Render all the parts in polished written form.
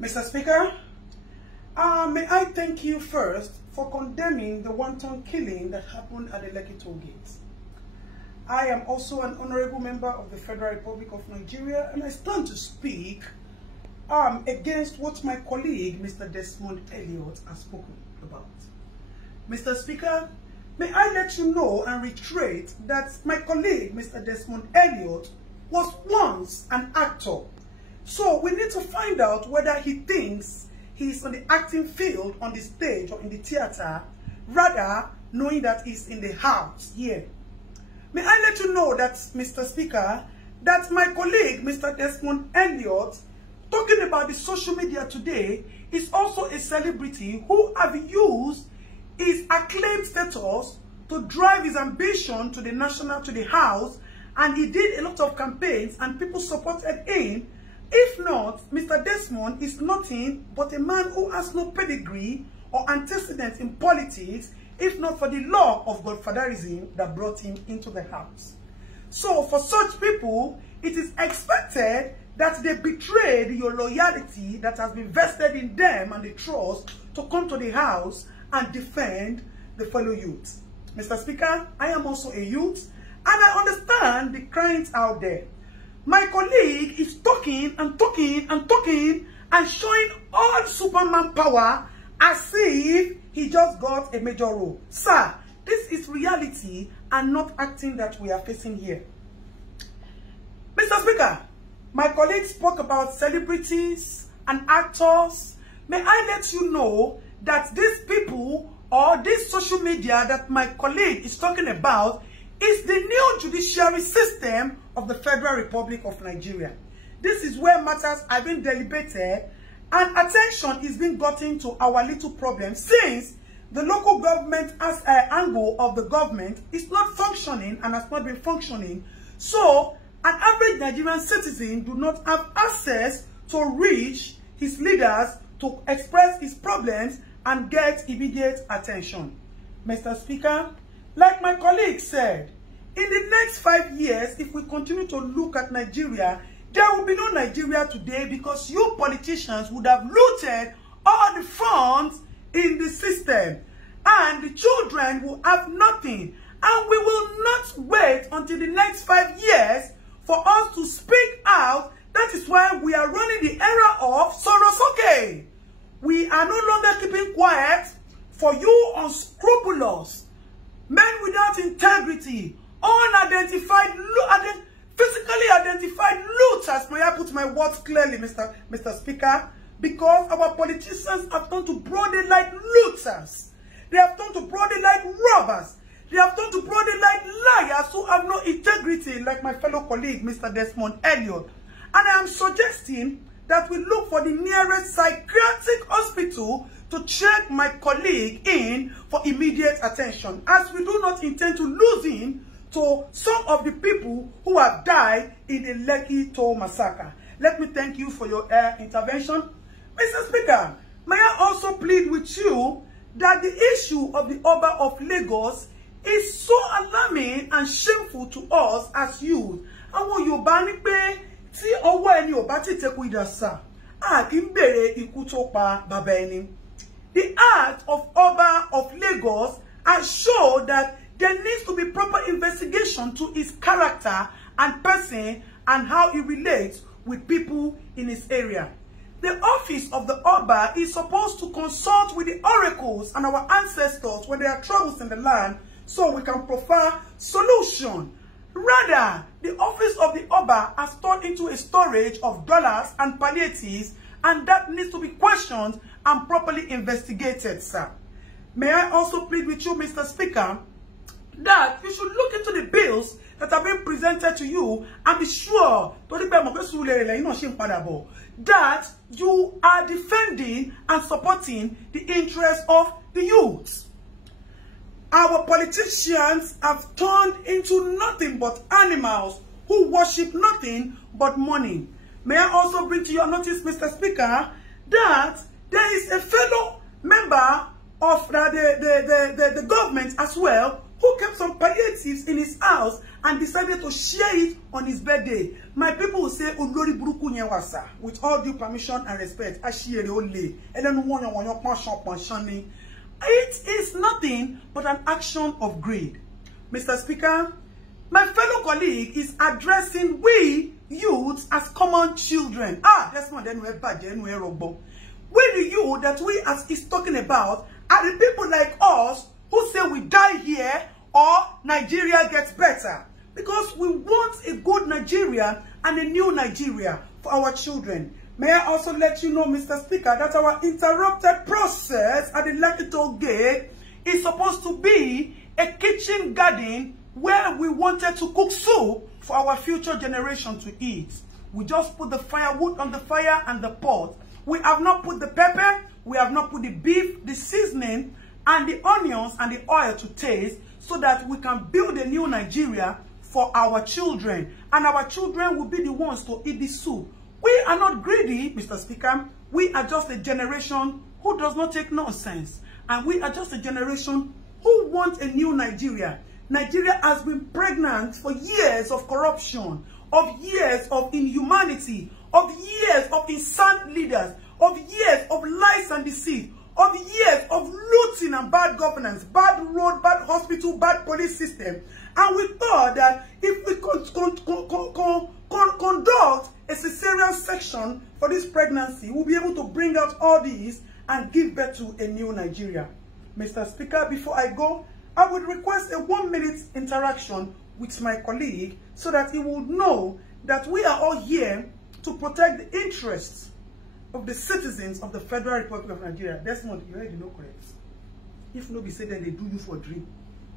Mr. Speaker, may I thank you first for condemning the wanton killing that happened at the Lekki toll gate. I am also an honorable member of the Federal Republic of Nigeria, and I stand to speak against what my colleague, Mr. Desmond Elliot, has spoken about. Mr. Speaker, may I let you know and reiterate that my colleague, Mr. Desmond Elliot, was once an actor. So we need to find out whether he thinks he's on the acting field, on the stage or in the theater, rather knowing that he's in the house here. May I let you know that, Mr. Speaker, that my colleague, Mr. Desmond Elliot, talking about the social media today, is also a celebrity who have used his acclaimed status to drive his ambition to the national, to the house, and he did a lot of campaigns and people supported him. If not, Mr. Desmond is nothing but a man who has no pedigree or antecedents in politics, if not for the law of godfatherism that brought him into the house. So for such people, it is expected that they betrayed your loyalty that has been vested in them and the trust to come to the house and defend the fellow youth. Mr. Speaker, I am also a youth, and I understand the cries out there. My colleague is talking and talking and talking and showing all Superman power as if he just got a major role. Sir, this is reality and not acting that we are facing here. Mr. Speaker, my colleague spoke about celebrities and actors. May I let you know that these people or this social media that my colleague is talking about is the new judiciary system of the Federal Republic of Nigeria. This is where matters are being deliberated and attention is being gotten to our little problem, since the local government as an angle of the government is not functioning and has not been functioning. So an average Nigerian citizen do not have access to reach his leaders to express his problems and get immediate attention. Mr. Speaker, like my colleague said, in the next 5 years, if we continue to look at Nigeria, there will be no Nigeria today, because you politicians would have looted all the funds in the system, and the children will have nothing. And we will not wait until the next 5 years for us to speak out. That is why we are running the era of Sorosoke. We are no longer keeping quiet for you unscrupulous, men without integrity, unidentified, physically identified looters. May I put my words clearly, Mr. Speaker? Because our politicians have turned to broad daylight looters. They have turned to broad daylight robbers. They have turned to broad daylight liars who have no integrity, like my fellow colleague, Mr. Desmond Elliot. And I am suggesting that we look for the nearest psychiatric hospital to check my colleague in for immediate attention, as we do not intend to lose him to some of the people who have died in the Lekki toll massacre. Let me thank you for your intervention. Mr. Speaker, may I also plead with you that the issue of the Oba of Lagos is so alarming and shameful to us as youth. Àwọn Yorùbá ní pé tí ọwọ́ ẹni ò bá ti tẹ́kù ìdàsà, a kì í bèrè ikú tó pa bàbá ẹni. The act of Oba of Lagos has shown that there needs to be proper investigation to his character and person and how he relates with people in his area. The office of the Oba is supposed to consult with the oracles and our ancestors when there are troubles in the land, so we can provide solution. Rather, the office of the Oba has turned into a storage of dollars and palliatives, and that needs to be questioned and properly investigated, sir. May I also plead with you, Mr. Speaker, that you should look into the bills that are being presented to you and be sure that you are defending and supporting the interests of the youth. Our politicians have turned into nothing but animals who worship nothing but money. May I also bring to your notice, Mr. Speaker, that there is a fellow member of the government as well who kept some palliatives in his house and decided to share it on his birthday. My people will say, Olori Buruku Nyewasa, with all due permission and respect, Ashiere Ole, and then it is nothing but an action of greed. Mr. Speaker, my fellow colleague is addressing we youths as common children. That's one then we're bad, then we're wrong. We the youth that we as is talking about are the people like us who say we die here or Nigeria gets better. Because we want a good Nigeria and a new Nigeria for our children. May I also let you know, Mr. Speaker, that our interrupted process at the Lekki Toll Gate is supposed to be a kitchen garden where we wanted to cook soup for our future generation to eat. We just put the firewood on the fire and the pot. We have not put the pepper, we have not put the beef, the seasoning, and the onions and the oil to taste so that we can build a new Nigeria for our children. And our children will be the ones to eat the soup. We are not greedy, Mr. Speaker. We are just a generation who does not take nonsense. And we are just a generation who want a new Nigeria. Nigeria has been pregnant for years of corruption, of years of inhumanity, of years of insane leaders, of years of lies and deceit, of years of looting and bad governance, bad road, bad hospital, bad police system. And we thought that if we conduct a cesarean section for this pregnancy, we'll be able to bring out all these and give birth to a new Nigeria. Mr. Speaker, before I go, I would request a 1-minute interaction with my colleague so that he will know that we are all here to protect the interests of the citizens of the Federal Republic of Nigeria. Desmond, you already know correct. If nobody say that they do you for dream,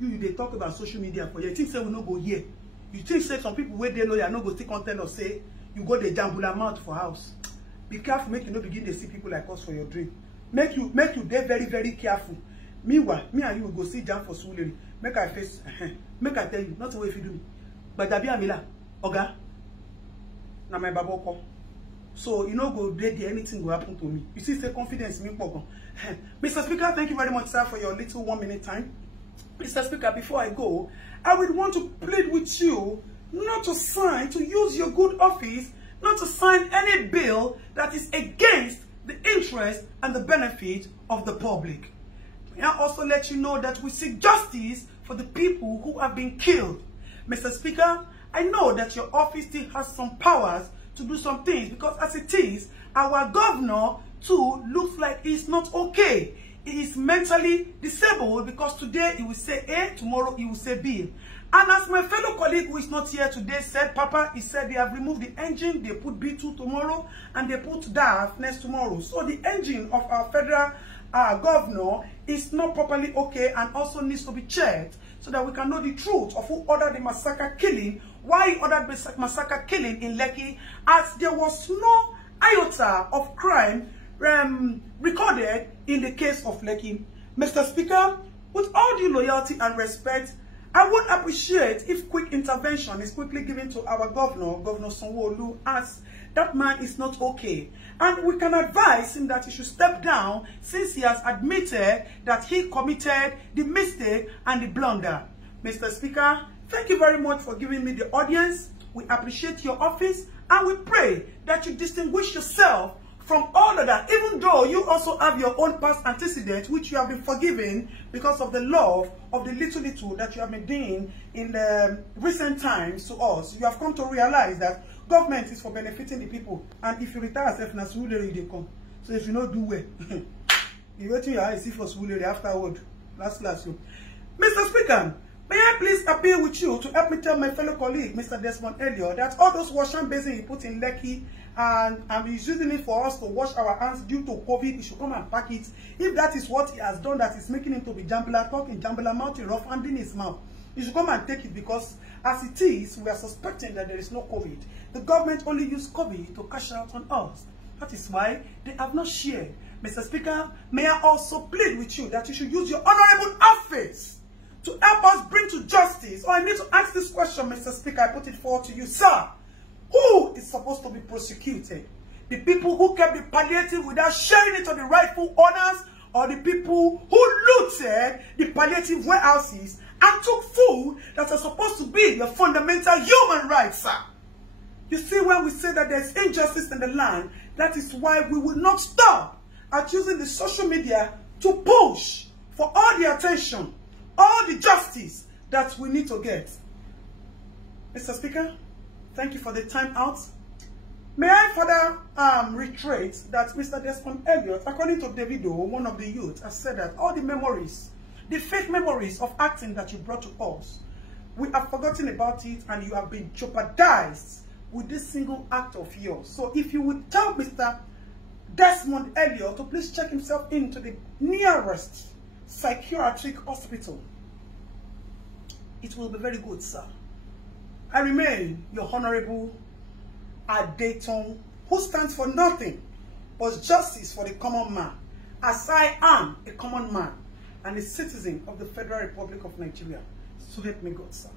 they talk about social media for you. You think say we no go here. You think say some people where they know you no go still content or say you go the jambula mouth for house. Be careful, make you not begin to see people like us for your dream. Make you dey very, very careful. Meanwhile, me and you will go see jam for Suliri. Make I face, make I tell you, not the way if you do me. But Dabi Amila, Oga, na my baboko. So you know go there, anything will happen to me. You see, say confidence me pogo. Mr. Speaker, thank you very much, sir, for your little 1-minute time. Mr. Speaker, before I go, I would want to plead with you not to sign, to use your good office, not to sign any bill that is against the interest and the benefit of the public. May I also let you know that we seek justice for the people who have been killed. Mr. Speaker, I know that your office still has some powers to do some things because as it is, our governor too looks like he's not okay. He is mentally disabled because today he will say A, tomorrow he will say B. And as my fellow colleague who is not here today said, Papa, he said they have removed the engine, they put B2 tomorrow, and they put DAF next tomorrow. So the engine of our federal governor is not properly okay and also needs to be checked so that we can know the truth of who ordered the massacre killing, why he ordered the massacre killing in Lekki, as there was no iota of crime recorded in the case of Lekki. Mr. Speaker, with all due loyalty and respect, I would appreciate if quick intervention is quickly given to our governor, Governor Sanwo-Olu, as that man is not okay. And we can advise him that he should step down since he has admitted that he committed the mistake and the blunder. Mr. Speaker, thank you very much for giving me the audience. We appreciate your office and we pray that you distinguish yourself from all of that, even though you also have your own past antecedents, which you have been forgiven because of the love of the little that you have been doing in the recent times to us. You have come to realize that government is for benefiting the people. And if you retire yourself, na Suliri they come. So if you don't do well, you wait till your eyes see for Suliri afterward. Last. Mr. Speaker, may I please appeal with you to help me tell my fellow colleague, Mr. Desmond Elliott, that all those washing basins he put in Lekki and he's using it for us to wash our hands due to COVID, he should come and pack it. If that is what he has done, that is making him to be jambula, talking jambula mouth, rough handing his mouth, he should come and take it because as it is, we are suspecting that there is no COVID. The government only used COVID to cash out on us. That is why they have not shared. Mr. Speaker, may I also plead with you that you should use your honorable office to help us bring to justice. Or I need to ask this question, Mr. Speaker, I put it forward to you, sir. Who is supposed to be prosecuted? The people who kept the palliative without sharing it to the rightful owners, or the people who looted the palliative warehouses and took food that are supposed to be your fundamental human rights, sir. You see, when we say that there's injustice in the land, that is why we will not stop at using the social media to push for all the attention, all the justice that we need to get. Mr. Speaker, thank you for the time out. May I further reiterate that Mr. Desmond Elliot, according to Davido, one of the youth, has said that all the memories, the fake memories of acting that you brought to us, we have forgotten about it and you have been jeopardized with this single act of yours. So if you would tell Mr. Desmond Elliot to please check himself into the nearest psychiatric hospital, it will be very good, sir. I remain your Honorable Adetoun, who stands for nothing but justice for the common man, as I am a common man and a citizen of the Federal Republic of Nigeria. So help me God, sir.